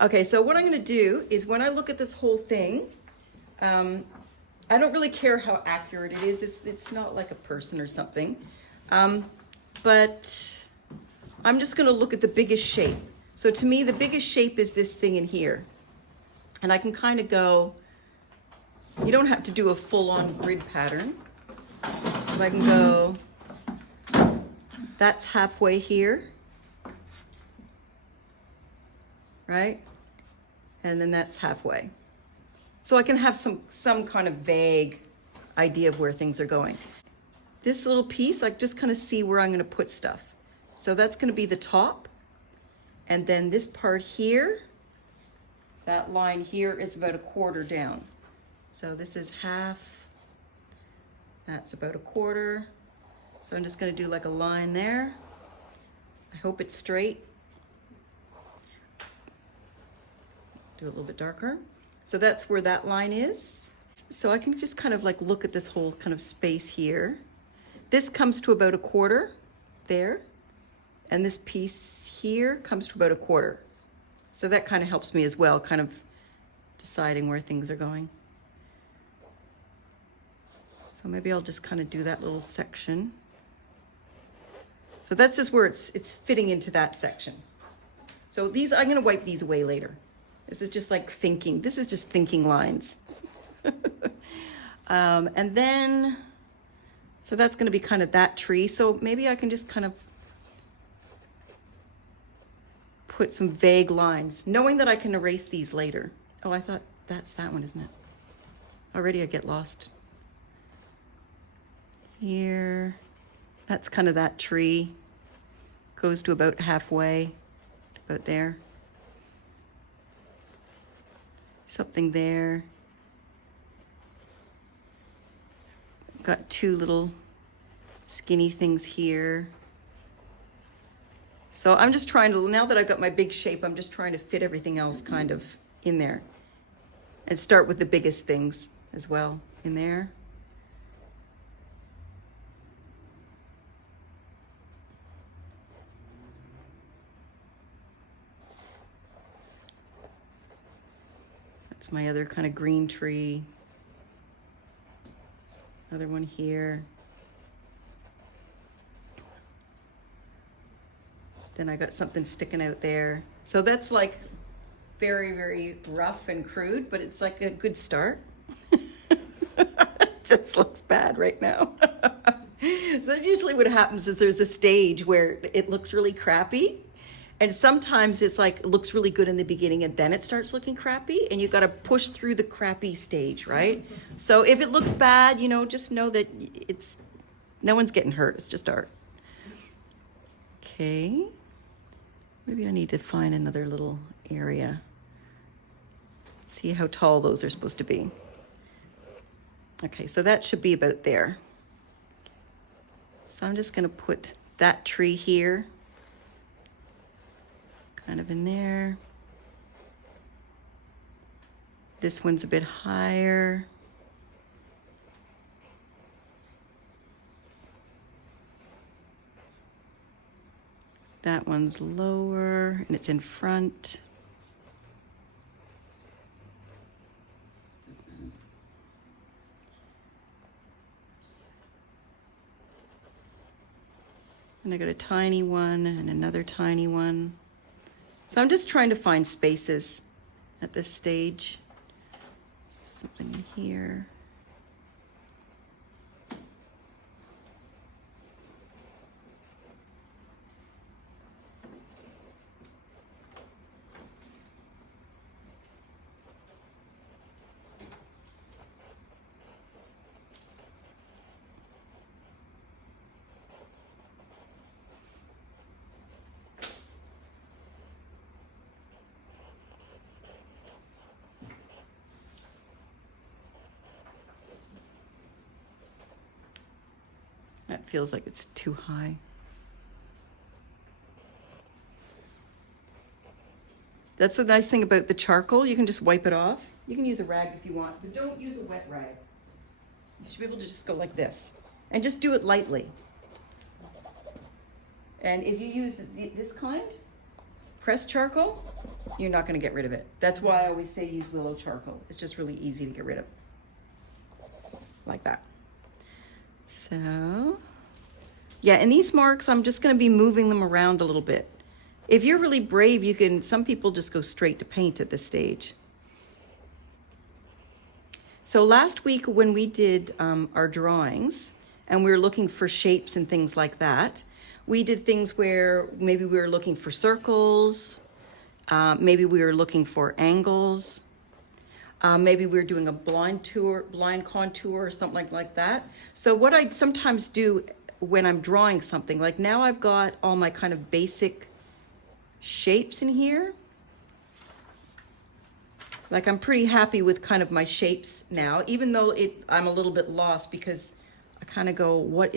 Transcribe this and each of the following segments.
Okay, so what I'm gonna do is when I look at this whole thing, I don't really care how accurate it is. It's not like a person or something. But I'm just gonna look at the biggest shape. So to me, the biggest shape is this thing in here. And I can kind of go, you don't have to do a full-on grid pattern. So I can go, that's halfway here, right? And then that's halfway. So I can have some kind of vague idea of where things are going. This little piece, I just kind of see where I'm gonna put stuff. So that's gonna be the top. And then this part here, that line here is about a quarter down. So this is half, that's about a quarter. So I'm just gonna do like a line there. I hope it's straight. Do a little bit darker. So that's where that line is. So I can just kind of like look at this whole kind of space here. This comes to about a quarter there. And this piece here comes to about a quarter. So that kind of helps me as well, kind of deciding where things are going. So maybe I'll just kind of do that little section. So that's just where it's fitting into that section. So these, I'm gonna wipe these away later. This is just like thinking, this is just thinking lines. And then, so that's gonna be kind of that tree. So maybe I can just kind of put some vague lines, knowing that I can erase these later. Oh, I thought that's that one, isn't it? Already I get lost. Here, that's kind of that tree. Goes to about halfway, about there. Something there. Got two little skinny things here. So I'm just trying to, now that I've got my big shape, I'm just trying to fit everything else kind of in there. And start with the biggest things as well in there. That's my other kind of green tree. Another one here. Then I got something sticking out there. So that's like very, very rough and crude, but it's like a good start. It just looks bad right now. So usually what happens is there's a stage where it looks really crappy. And sometimes it's like, it looks really good in the beginning and then it starts looking crappy and you got to push through the crappy stage, right? So if it looks bad, you know, just know that it's, no one's getting hurt. It's just art. Okay. Maybe I need to find another little area. See how tall those are supposed to be. Okay, so that should be about there. So I'm just gonna put that tree here, kind of in there. This one's a bit higher. That one's lower and it's in front. And I got a tiny one and another tiny one. So I'm just trying to find spaces at this stage. Something in here. That feels like it's too high. That's the nice thing about the charcoal. You can just wipe it off. You can use a rag if you want, but don't use a wet rag. You should be able to just go like this and just do it lightly. And if you use this kind, Pressed charcoal, you're not going to get rid of it. That's why I always say use willow charcoal. It's just really easy to get rid of. Like that. So, yeah, and these marks, I'm just going to be moving them around a little bit. If you're really brave, you can, some people just go straight to paint at this stage. So last week when we did our drawings and we were looking for shapes and things like that, we did things where maybe we were looking for circles, maybe we were looking for angles, maybe we were doing a blind contour or something like that. So what I sometimes do when I'm drawing something, like now I've got all my kind of basic shapes in here. Like I'm pretty happy with kind of my shapes now, even though I'm a little bit lost because I kind of go,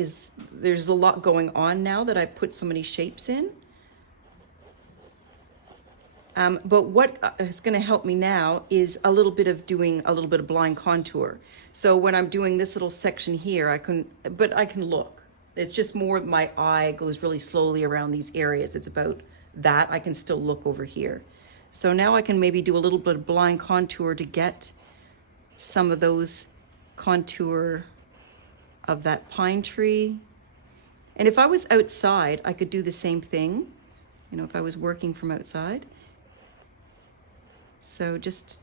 there's a lot going on now that I put so many shapes in. But what is going to help me now is a little bit of doing a little bit of blind contour. So when I'm doing this little section here, I can look. It's just more my eye goes really slowly around these areas. It's about that. I can still look over here. So now I can maybe do a little bit of blind contour to get some of those contour of that pine tree. And if I was outside, I could do the same thing, you know, if I was working from outside. So just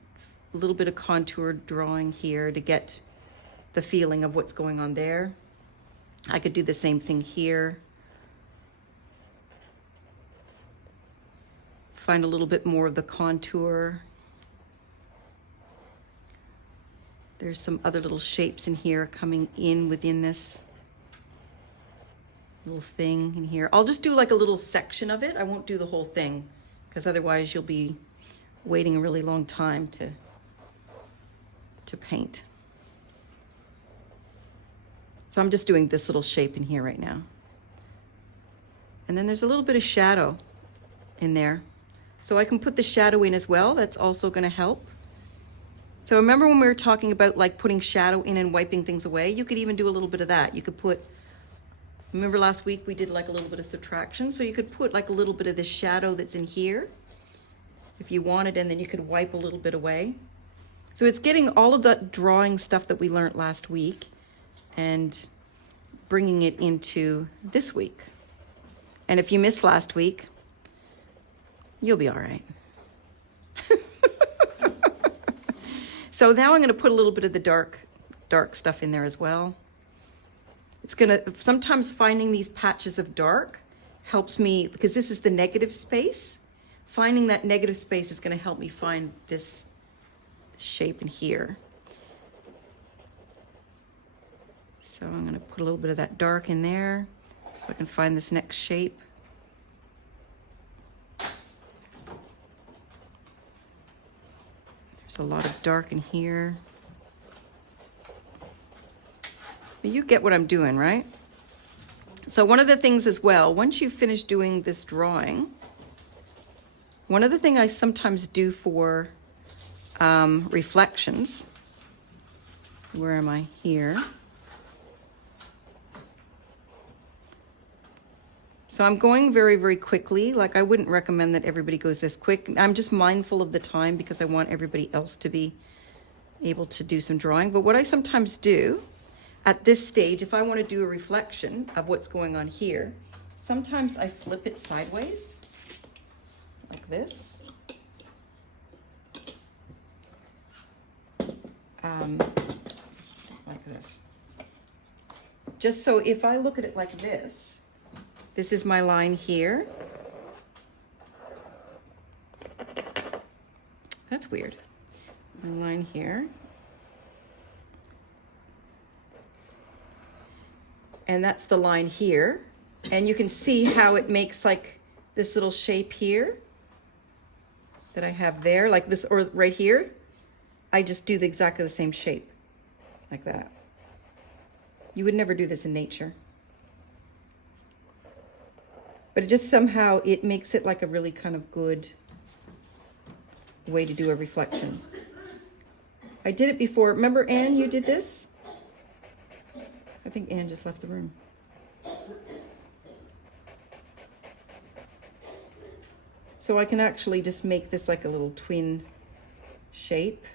a little bit of contour drawing here to get the feeling of what's going on there. I could do the same thing here. Find a little bit more of the contour. There's some other little shapes in here coming in within this little thing in here. I'll just do like a little section of it. I won't do the whole thing because otherwise you'll be waiting a really long time to paint. So I'm just doing this little shape in here right now. And then there's a little bit of shadow in there. So I can put the shadow in as well. That's also going to help. So remember when we were talking about like putting shadow in and wiping things away? You could even do a little bit of that. You could put, remember last week we did like a little bit of subtraction? So you could put like a little bit of this shadow that's in here if you wanted, and then you could wipe a little bit away. So it's getting all of that drawing stuff that we learned last week and bringing it into this week. And if you missed last week, you'll be all right. So now I'm going to put a little bit of the dark stuff in there as well. It's going to, sometimes finding these patches of dark helps me, because this is the negative space. Finding that negative space is going to help me find this shape in here. So I'm going to put a little bit of that dark in there so I can find this next shape. There's a lot of dark in here. But you get what I'm doing, right? So one of the things as well, once you finish doing this drawing, one other thing I sometimes do for reflections, where am I here? So I'm going very, very quickly. Like I wouldn't recommend that everybody goes this quick. I'm just mindful of the time because I want everybody else to be able to do some drawing. But what I sometimes do at this stage, if I want to do a reflection of what's going on here, sometimes I flip it sideways like this. Like this. Just so if I look at it like this, this is my line here. That's weird. My line here. And that's the line here. And you can see how it makes like this little shape here that I have there, like this, or right here. I just do exactly the same shape, like that. You would never do this in nature. But it just somehow, it makes it like a really kind of good way to do a reflection. I did it before. Remember, Anne, you did this? I think Anne just left the room. So I can actually just make this like a little twin shape.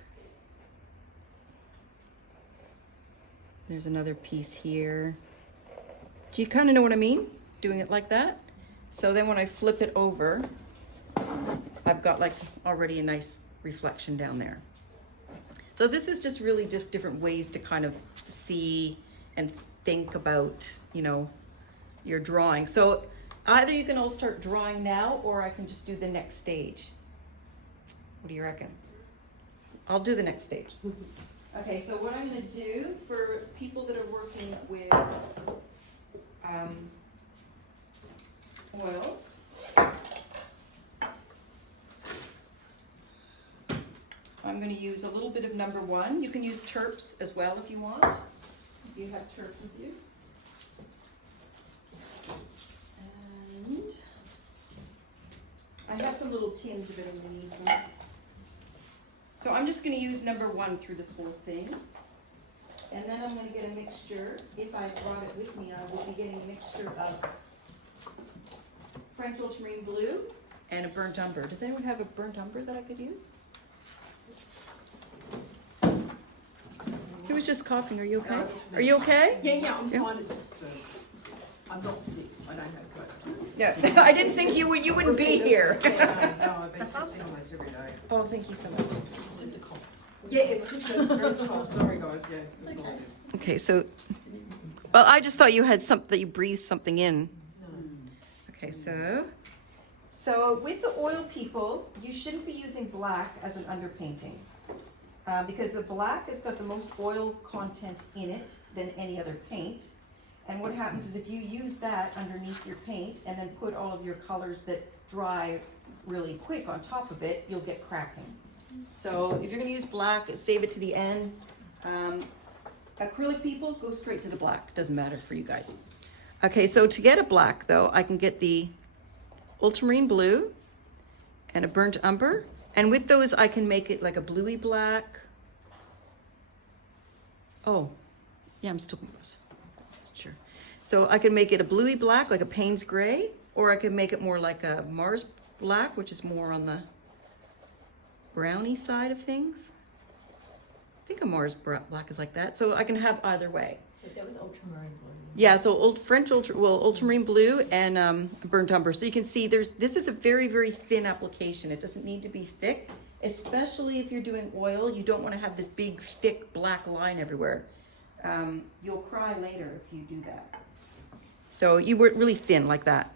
There's another piece here. Do you kind of know what I mean? Doing it like that. So then when I flip it over, I've got like already a nice reflection down there. So this is just really just different ways to kind of see and think about, you know, your drawing. So either you can all start drawing now, or I can just do the next stage. What do you reckon? I'll do the next stage. Okay, so what I'm gonna do for people that are working with oils, I'm going to use a little bit of number 1. You can use terps as well if you want, if you have terps with you. And I have some little tins of it underneath them. So I'm just going to use number 1 through this whole thing. And then I'm going to get a mixture. If I brought it with me, I will be getting a mixture of French ultramarine blue and a burnt umber. Does anyone have a burnt umber that I could use? He was just coughing. Are you okay? Are you okay? Yeah, I'm fine. It's just, I'm not sick. I don't have COVID. Yeah, I didn't think you wouldn't be here. No, I've been testing almost every day. Oh, thank you so much. It's just a cough. Yeah, it's just a stress cough. Sorry, guys. Yeah, that's all it is. Okay, so, well, I just thought you had something, that you breathed something in. Okay, so with the oil people, you shouldn't be using black as an underpainting. Because the black has got the most oil content in it than any other paint. And what happens is if you use that underneath your paint and then put all of your colors that dry really quick on top of it, you'll get cracking. So if you're gonna use black, save it to the end. Acrylic people, go straight to the black. Doesn't matter for you guys. Okay, so to get a black though, I can get the ultramarine blue and a burnt umber. And with those, I can make it like a bluey black. Oh, yeah, I'm still sure. So I can make it a bluey black, like a Payne's gray, or I can make it more like a Mars black, which is more on the brownie side of things. I think a Mars black is like that. So I can have either way. So that was ultramarine blue. Yeah, so ultramarine blue and burnt umber. So you can see this is a very, very thin application. It doesn't need to be thick, especially if you're doing oil. You don't want to have this big, thick black line everywhere. You'll cry later if you do that. So you were really thin like that.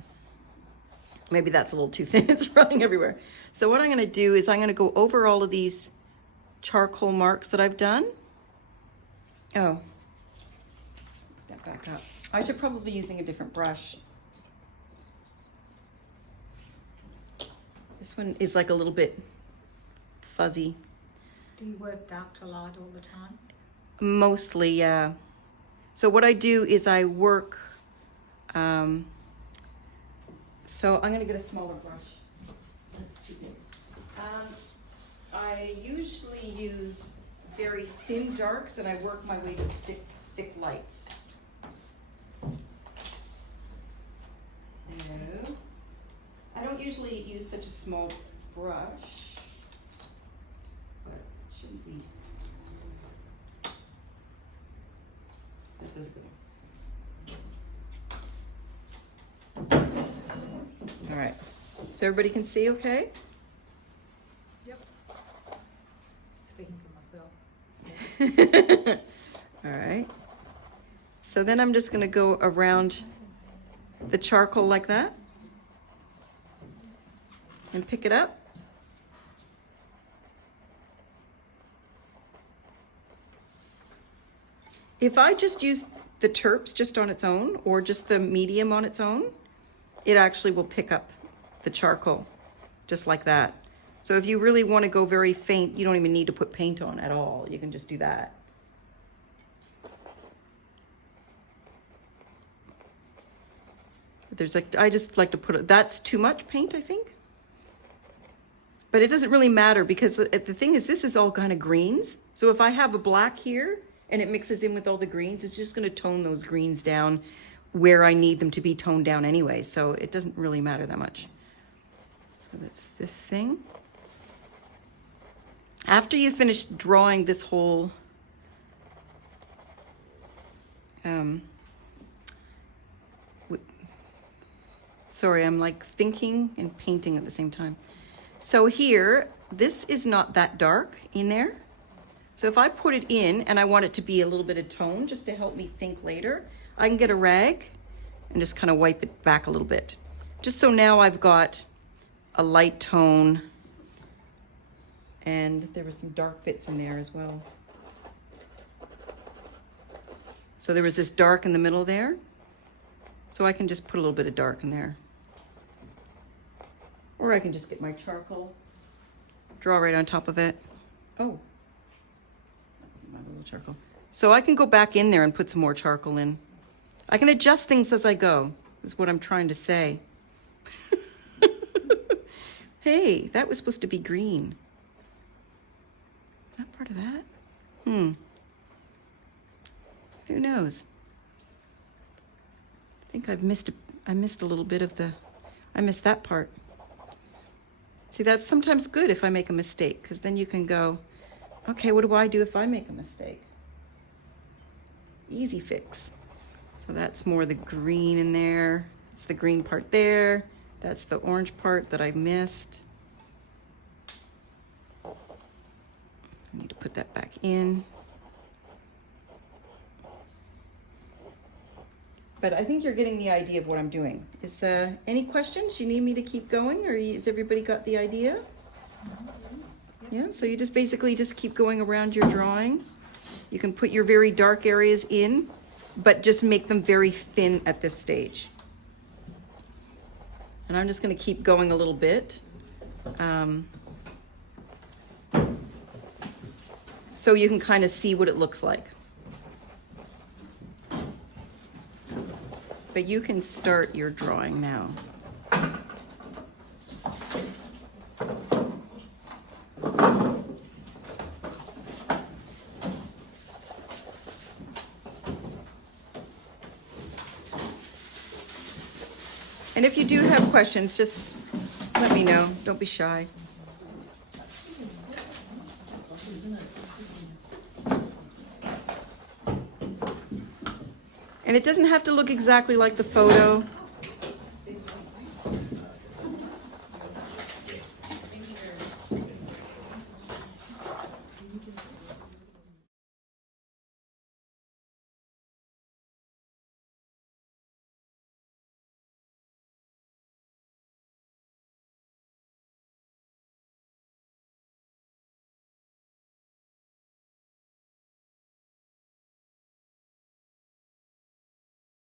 Maybe that's a little too thin. It's running everywhere. So what I'm going to do is I'm going to go over all of these charcoal marks that I've done. Oh. Back up. I should probably be using a different brush. This one is like a little bit fuzzy. Do you work dark to light all the time? Mostly, yeah. So what I do is I work, so I'm gonna get a smaller brush. That's too big. I usually use very thin darks and I work my way to thick lights. So, I don't usually use such a small brush, but it shouldn't be. This is good. All right, so everybody can see okay? Yep. Speaking for myself. All right. So then I'm just going to go around the charcoal like that and pick it up. If I just use the terps just on its own or just the medium on its own, it actually will pick up the charcoal just like that. So if you really want to go very faint, you don't even need to put paint on at all. You can just do that. There's like, I just like to put it, that's too much paint, I think. But it doesn't really matter because the thing is, this is all kind of greens. So if I have a black here and it mixes in with all the greens, it's just going to tone those greens down where I need them to be toned down anyway. So it doesn't really matter that much. So So that's this thing. After you finish drawing this whole sorry, I'm like thinking and painting at the same time. So here, this is not that dark in there. So if I put it in and I want it to be a little bit of tone just to help me think later, I can get a rag and just kind of wipe it back a little bit. Just so now I've got a light tone, and there were some dark bits in there as well. So there was this dark in the middle there. So I can just put a little bit of dark in there. Or I can just get my charcoal, draw right on top of it. Oh, that wasn't my little charcoal. So I can go back in there and put some more charcoal in. I can adjust things as I go, is what I'm trying to say. Hey, that was supposed to be green. Is that part of that? Who knows? I think I missed a little bit of I missed that part. See, that's sometimes good if I make a mistake, because then you can go, okay, what do I do if I make a mistake? Easy fix. So that's more the green in there. It's the green part there. That's the orange part that I missed. I need to put that back in. But I think you're getting the idea of what I'm doing. Is any questions? You need me to keep going, or has everybody got the idea? Yeah, so you just basically just keep going around your drawing. You can put your very dark areas in, but just make them very thin at this stage. And I'm just going to keep going a little bit. So you can kind of see what it looks like. But you can start your drawing now. And if you do have questions, just let me know. Don't be shy. And it doesn't have to look exactly like the photo.